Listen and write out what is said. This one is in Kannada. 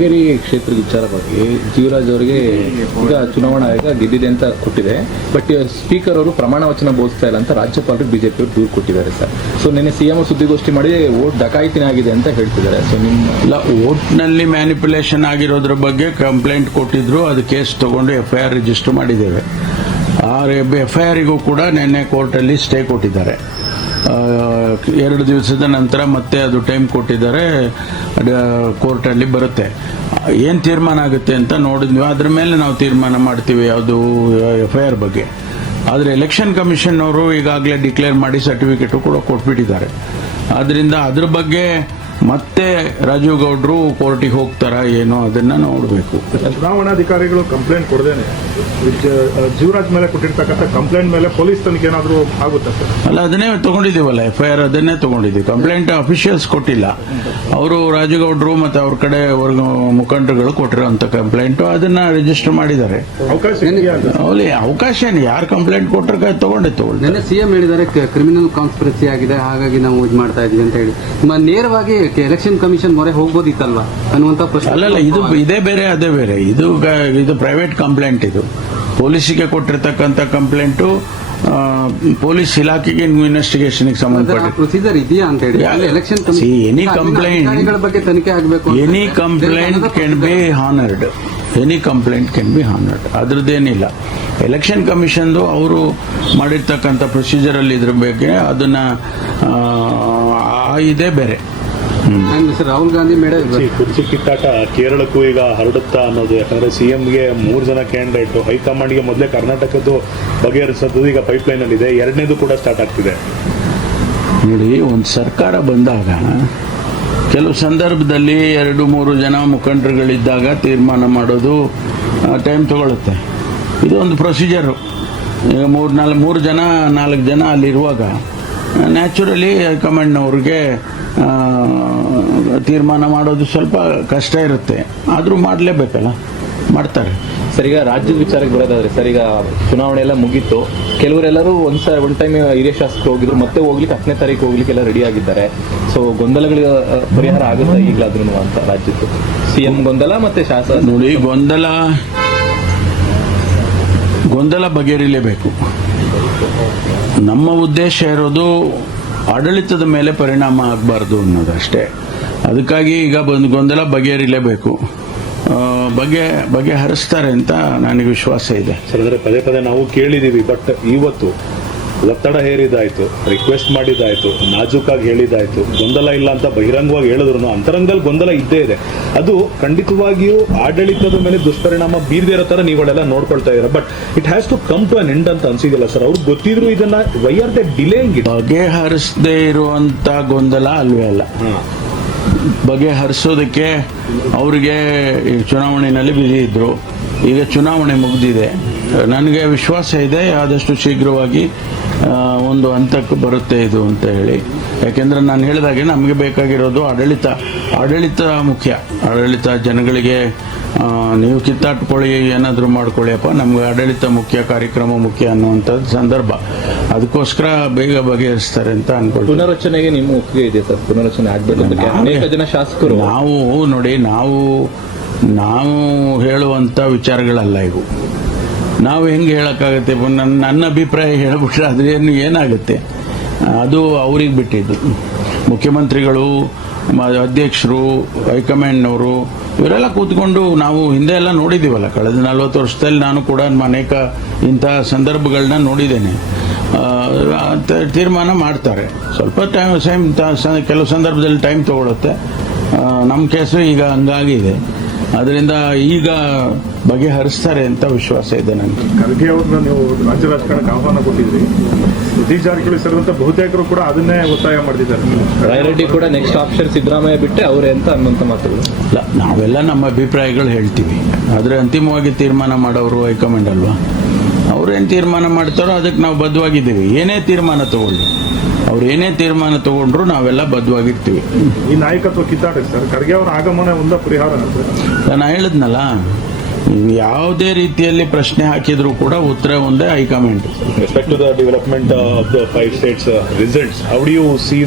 ಶೃಂಗೇರಿ ಕ್ಷೇತ್ರದ ವಿಚಾರವಾಗಿ ಜೀವರಾಜ್ ಅವರಿಗೆ ಈಗ ಚುನಾವಣಾ ಆಯೋಗ ಗೆದ್ದಿದೆ ಅಂತ ಕೊಟ್ಟಿದೆ. ಬಟ್ ಸ್ಪೀಕರ್ ಅವರು ಪ್ರಮಾಣ ವಚನ ಬೋಧಿಸ್ತಾ ಇಲ್ಲ ಅಂತ ರಾಜ್ಯಪಾಲರು ಬಿಜೆಪಿ ಅವರು ದೂರು ಕೊಟ್ಟಿದ್ದಾರೆ ಸರ್. ಸೊ ನಿನ್ನೆ ಸಿಎಂ ಸುದ್ದಿಗೋಷ್ಠಿ ಮಾಡಿ ವೋಟ್ ಡಕಾಯಿತಿನ ಆಗಿದೆ ಅಂತ ಹೇಳ್ತಿದ್ದಾರೆ. ಸೊ ನಿಮ್ಮ ವೋಟ್ನಲ್ಲಿ ಮ್ಯಾನಿಪುಲೇಷನ್ ಆಗಿರೋದ್ರ ಬಗ್ಗೆ ಕಂಪ್ಲೇಂಟ್ ಕೊಟ್ಟಿದ್ರು, ಅದು ಕೇಸ್ ತಗೊಂಡು FIR ರಿಜಿಸ್ಟರ್ ಮಾಡಿದ್ದೇವೆ. ಆ FIRಗೂ ಕೂಡ ನಿನ್ನೆ ಕೋರ್ಟಲ್ಲಿ ಸ್ಟೇ ಕೊಟ್ಟಿದ್ದಾರೆ. 2 ದಿವಸದ ನಂತರ ಮತ್ತೆ ಅದು ಟೈಮ್ ಕೊಟ್ಟಿದ್ದಾರೆ, ಕೋರ್ಟಲ್ಲಿ ಬರುತ್ತೆ. ಏನು ತೀರ್ಮಾನ ಆಗುತ್ತೆ ಅಂತ ನೋಡಿದ್ವಿ, ಅದ್ರ ಮೇಲೆ ನಾವು ತೀರ್ಮಾನ ಮಾಡ್ತೀವಿ ಯಾವುದು FIR ಬಗ್ಗೆ. ಆದರೆ ಎಲೆಕ್ಷನ್ ಕಮಿಷನ್ ಅವರು ಈಗಾಗಲೇ ಡಿಕ್ಲೇರ್ ಮಾಡಿ ಸರ್ಟಿಫಿಕೇಟ್ ಕೂಡ ಕೊಟ್ಬಿಟ್ಟಿದ್ದಾರೆ. ಆದ್ರಿಂದ ಅದ್ರ ಬಗ್ಗೆ ಮತ್ತೆ ರಾಜೀವ್ ಗೌಡ್ರು ಕೋರ್ಟಿಗೆ ಹೋಗ್ತಾರ ಏನೋ ಅದನ್ನ ನೋಡಬೇಕು. ಚುನಾವಣಾಧಿಕಾರಿಗಳು ಕಂಪ್ಲೇಂಟ್ ಕೊಡದೇನೆ ಜೀವರಾಜ್ ಮೇಲೆ ಕೊಟ್ಟಿರ್ತಕ್ಕಂಥ ಕಂಪ್ಲೇಂಟ್ ಮೇಲೆ ಪೊಲೀಸ್ ತನಿಖೆ ಏನಾದರೂ ಆಗುತ್ತಾ ಸರ್? ಅಲ್ಲ, ಅದನ್ನೇ ತಗೊಂಡಿದ್ದೀವಲ್ಲ, FIR ಅದನ್ನೇ ತಗೊಂಡಿದ್ದೀವಿ. ಕಂಪ್ಲೇಂಟ್ ಅಫಿಷಿಯಲ್ಸ್ ಕೊಟ್ಟಿಲ್ಲ, ಅವರು ರಾಜೀವ್ ಗೌಡ್ರು ಮತ್ತೆ ಅವ್ರ ಕಡೆ ಮುಖಂಡರುಗಳು ಕೊಟ್ಟಿರೋಂಥ ಕಂಪ್ಲೇಂಟ್ ಅದನ್ನ ರಿಜಿಸ್ಟರ್ ಮಾಡಿದ್ದಾರೆ. ಅವಕಾಶ ಏನು, ಯಾರು ಕಂಪ್ಲೇಂಟ್ ಕೊಟ್ಟರೆ ತಗೊಂಡೆ. ಸಿಎಂ ಹೇಳಿದ್ದಾರೆ ಕ್ರಿಮಿನಲ್ ಕಾನ್ಸ್ಪಿರಸಿ ಆಗಿದೆ, ಹಾಗಾಗಿ ನಾವು ಇದು ಮಾಡ್ತಾ ಇದೀವಿ ಅಂತ ಹೇಳಿ ನೇರವಾಗಿ ಎಲೆಕ್ಷನ್ ಕಮಿಷನ್ ಮೊರೆ ಹೋಗ್ಬೋದಿತ್ತಲ್ವಾ ಅನ್ನುವಂತ ಪ್ರಶ್ನೆ. ಅಲ್ಲಲ್ಲ, ಇದು ಇದೇ ಬೇರೆ ಅದೇ ಬೇರೆ. ಇದು ಪ್ರೈವೇಟ್ ಕಂಪ್ಲೇಂಟ್. ಇದು ಪೊಲೀಸಿಗೆ ಕೊಟ್ಟಿರ್ತಕ್ಕಂಥ ಕಂಪ್ಲೇಂಟು ಪೊಲೀಸ್ ಇಲಾಖೆಗೆ ಇನ್ವೆಸ್ಟಿಗೇಷನ್ ಸಂಬಂಧಪಟ್ಟ ಪ್ರೊಸೀಜರ್ ಇದೆಯಾ ಅಂತ ಹೇಳಿ ಎಲೆಕ್ಷನ್ ಎನಿ ಕಂಪ್ಲೇಂಟ್ ಬಗ್ಗೆ ತನಿಖೆ ಆಗಬೇಕು. Any complaint can be honoured. Any complaint can be honoured. ಅದ್ರದ್ದೇನಿಲ್ಲ. ಎಲೆಕ್ಷನ್ ಕಮಿಷನ್ದು ಅವರು ಮಾಡಿರ್ತಕ್ಕಂಥ ಪ್ರೊಸೀಜರ್ ಅಲ್ಲಿ ಇದ್ರ ಬಗ್ಗೆ ಅದನ್ನ ಇದೇ ಬೇರೆ. ರಾಹುಲ್ ಗಾಂಧಿ ಕುರ್ಚಿ ಕಿತ್ತಾಟ ಕೇರಳಕ್ಕೂ ಈಗ ಹರಡುತ್ತಾ ಅನ್ನೋದು. ಯಾಕಂದ್ರೆ ಸಿಎಂಗೆ 3 ಜನ ಕ್ಯಾಂಡಿಡೇಟ್, ಹೈಕಮಾಂಡ್ಗೆ ಮೊದಲೇ ಕರ್ನಾಟಕದ್ದು ಬಗೆಹರಿಸೋದು ಈಗ ಪೈಪ್ಲೈನ್ ಅಲ್ಲಿ ಇದೆ, 2ನೇದು ಕೂಡ ಸ್ಟಾರ್ಟ್ ಆಗ್ತಿದೆ. ನೋಡಿ, ಒಂದು ಸರ್ಕಾರ ಬಂದಾಗ ಕೆಲವು ಸಂದರ್ಭದಲ್ಲಿ 2-3 ಜನ ಮುಖಂಡರುಗಳಿದ್ದಾಗ ತೀರ್ಮಾನ ಮಾಡೋದು ಟೈಮ್ ತಗೊಳುತ್ತೆ. ಇದು ಒಂದು ಪ್ರೊಸೀಜರು. ಈಗ 3 ಜನ 4 ಜನ ಅಲ್ಲಿರುವಾಗ ನ್ಯಾಚುರಲಿ ಹೈಕಮಾಂಡ್ನವ್ರಿಗೆ ತೀರ್ಮಾನ ಮಾಡೋದು ಸ್ವಲ್ಪ ಕಷ್ಟ ಇರುತ್ತೆ. ಆದರೂ ಮಾಡಲೇಬೇಕಲ್ಲ, ಮಾಡ್ತಾರೆ. ಸರ್, ಈಗ ರಾಜ್ಯದ ವಿಚಾರಕ್ಕೆ ಬರೋದಾದ್ರೆ ಸರ್, ಈಗ ಚುನಾವಣೆ ಎಲ್ಲ ಮುಗೀತು. ಕೆಲವರೆಲ್ಲರೂ ಒಂದ್ ಟೈಮ್ ಹಿರಿಯ ಶಾಸಕರು ಹೋಗಿದ್ರು, ಮತ್ತೆ ಹೋಗ್ಲಿಕ್ಕೆ 10ನೇ ತಾರೀಕು ಹೋಗ್ಲಿಕ್ಕೆಲ್ಲ ರೆಡಿ ಆಗಿದ್ದಾರೆ. ಸೊ ಗೊಂದಲಗಳ ಪರಿಹಾರ ಆಗುತ್ತಾ ಈಗಲಾದ್ರೂ ಅಂತ ರಾಜ್ಯದ್ದು ಸಿಎಂ ಗೊಂದಲ ಮತ್ತೆ ಶಾಸಕ? ನೋಡಿ, ಗೊಂದಲ ಬಗೆಹರಿಲೇಬೇಕು. ನಮ್ಮ ಉದ್ದೇಶ ಇರೋದು ಆಡಳಿತದ ಮೇಲೆ ಪರಿಣಾಮ ಆಗಬಾರ್ದು ಅನ್ನೋದಷ್ಟೇ. ಅದಕ್ಕಾಗಿ ಈಗ ಗೊಂದಲ ಬಗೆಹರಿಲೇಬೇಕು. ಬಗೆಹರಿಸ್ತಾರೆ ಅಂತ ನನಗೆ ವಿಶ್ವಾಸ ಇದೆ. ಸರ್, ಅಂದ್ರೆ ಪದೇ ಪದೇ ನಾವು ಕೇಳಿದೀವಿ, ಬಟ್ ಇವತ್ತು ಒತ್ತಡ ಹೇರಿದಾಯ್ತು, ರಿಕ್ವೆಸ್ಟ್ ಮಾಡಿದಾಯ್ತು, ನಾಜೂಕಾಗಿ ಹೇಳಿದಾಯ್ತು, ಗೊಂದಲ ಇಲ್ಲ ಅಂತ ಬಹಿರಂಗವಾಗಿ ಹೇಳಿದ್ರು ಅಂತರಂಗದಲ್ಲಿ ಗೊಂದಲ ಇದ್ದೇ ಇದೆ. ಅದು ಖಂಡಿತವಾಗಿಯೂ ಆಡಳಿತದ ಮೇಲೆ ದುಷ್ಪರಿಣಾಮ ಬೀರದೇ ಇರೋ ತರ ನೀವುಗಳೆಲ್ಲ ನೋಡ್ಕೊಳ್ತಾ ಇದ್ದೀರಾ. But it has to come to an end ಅಂತ ಅನ್ಸಿದಿಲ್ಲ ಸರ್? ಅವ್ರಿಗೆ ಗೊತ್ತಿದ್ರು ಇದನ್ನ why are they delaying it? ಬಗೆಹರಿಸದೇ ಇರುವಂತ ಗೊಂದಲ ಅಲ್ವೇ ಅಲ್ಲ. ಬಗೆಹರಿಸೋದಕ್ಕೆ ಅವರಿಗೆ ಚುನಾವಣೆಯಲ್ಲಿ ಬಿಸಿ ಇದ್ರು. ಈಗ ಚುನಾವಣೆ ಮುಗಿದಿದೆ. ನನಗೆ ವಿಶ್ವಾಸ ಇದೆ ಆದಷ್ಟು ಶೀಘ್ರವಾಗಿ ಒಂದು ಹಂತಕ್ಕೆ ಬರುತ್ತೆ ಇದು ಅಂತ ಹೇಳಿ. ಯಾಕೆಂದ್ರೆ ನಾನು ಹೇಳಿದಾಗೆ ನಮಗೆ ಬೇಕಾಗಿರೋದು ಆಡಳಿತ ಮುಖ್ಯ. ಆಡಳಿತ ಜನಗಳಿಗೆ ನೀವು ಕಿತ್ತಾಟ್ಕೊಳ್ಳಿ, ಏನಾದರೂ ಮಾಡ್ಕೊಳ್ಳಿಯಪ್ಪ, ನಮ್ಗೆ ಆಡಳಿತ ಮುಖ್ಯ, ಕಾರ್ಯಕ್ರಮ ಮುಖ್ಯ ಅನ್ನುವಂಥದ್ದು ಸಂದರ್ಭ. ಅದಕ್ಕೋಸ್ಕರ ಬೇಗ ಬಗೆಹರಿಸ್ತಾರೆ ಅಂತ ಅನ್ಕೊಳ್ತೀನಿ. ಪುನರಚನೆಗೆ ನಿಮ್ಮ ಒಪ್ಪಿಗೆ ಇದೆ ಸರ್? ಪುನರಚನೆ ಆಗ್ಬೇಕು ಅನೇಕ ಜನ ಶಾಸಕರು. ನಾವು ಹೇಳುವಂತ ವಿಚಾರಗಳಲ್ಲ ಇವು. ನಾವು ಹೆಂಗೆ ಹೇಳಕ್ಕಾಗತ್ತೆ? ನನ್ನ ಅಭಿಪ್ರಾಯ ಹೇಳ್ಬಿಟ್ರೆ ಅದೇನು ಏನಾಗುತ್ತೆ? ಅದು ಅವ್ರಿಗೆ ಬಿಟ್ಟಿದ್ದು. ಮುಖ್ಯಮಂತ್ರಿಗಳು, ಅಧ್ಯಕ್ಷರು, ಹೈಕಮಾಂಡ್ನವರು ಇವರೆಲ್ಲ ಕೂತ್ಕೊಂಡು ನಾವು ಹಿಂದೆ ಎಲ್ಲ ನೋಡಿದ್ದೀವಲ್ಲ. ಕಳೆದ 40 ವರ್ಷದಲ್ಲಿ ನಾನು ಕೂಡ ಅನೇಕ ಇಂತಹ ಸಂದರ್ಭಗಳನ್ನ ನೋಡಿದ್ದೇನೆ. ತೀರ್ಮಾನ ಮಾಡ್ತಾರೆ. ಸ್ವಲ್ಪ ಕೆಲವು ಸಂದರ್ಭದಲ್ಲಿ ಟೈಮ್ ತಗೊಳುತ್ತೆ. ನಮ್ಮ ಕೇಸು ಈಗ ಹಂಗಾಗಿದೆ. ಅದರಿಂದ ಈಗ ಬಗೆಹರಿಸ್ತಾರೆ ಅಂತ ವಿಶ್ವಾಸ ಇದೆ ನನಗೆ. ಖರ್ಗೆ ಅವ್ರನ್ನ ನೀವು ರಾಜ್ಯ ರಾಜಕಾರಣಕ್ಕೆ ಆಹ್ವಾನ ಕೊಟ್ಟಿದ್ರಿ. ಸತೀಶ್ ಜಾರಕಿಹೊಳಿ ಸೇರಿದಂತೆ ಬಹುತೇಕರು ಕೂಡ ಅದನ್ನೇ ಒತ್ತಾಯ ಮಾಡಿದ್ದಾರೆ. ರಾಯರೆಡ್ಡಿ ಕೂಡ ನೆಕ್ಸ್ಟ್ ಆಪ್ಷನ್ ಸಿದ್ದರಾಮಯ್ಯ ಬಿಟ್ಟೆ ಅವರೇ ಅಂತ ಅನ್ನುವಂಥ ಮಾತುಗಳು. ಇಲ್ಲ, ನಾವೆಲ್ಲ ನಮ್ಮ ಅಭಿಪ್ರಾಯಗಳು ಹೇಳ್ತೀವಿ. ಆದರೆ ಅಂತಿಮವಾಗಿ ತೀರ್ಮಾನ ಮಾಡೋರು ಹೈಕಮಾಂಡ್ ಅಲ್ವಾ? ಅವ್ರೇನು ತೀರ್ಮಾನ ಮಾಡ್ತಾರೋ ಅದಕ್ಕೆ ನಾವು ಬದ್ಧವಾಗಿದ್ದೀವಿ. ಏನೇ ತೀರ್ಮಾನ ತಗೊಳ್ಳಿ, ಅವ್ರು ಏನೇ ತೀರ್ಮಾನ ತಗೊಂಡ್ರು ನಾವೆಲ್ಲ ಬದ್ಧವಾಗಿರ್ತೀವಿ. ಈ ನಾಯಕತ್ವ ಕಿತ್ತಾಟ ಸರ್, ಖರ್ಗೆ ಅವರ ಆಗಮನ ಒಂದ ಪರಿಹಾರ? ನಾನು ಹೇಳಿದ್ನಲ್ಲ, ನೀವು ಯಾವುದೇ ರೀತಿಯಲ್ಲಿ ಪ್ರಶ್ನೆ ಹಾಕಿದ್ರು ಕೂಡ ಉತ್ತರ ಒಂದೇ, high command. Respect to the development of the 5 states results, how do you C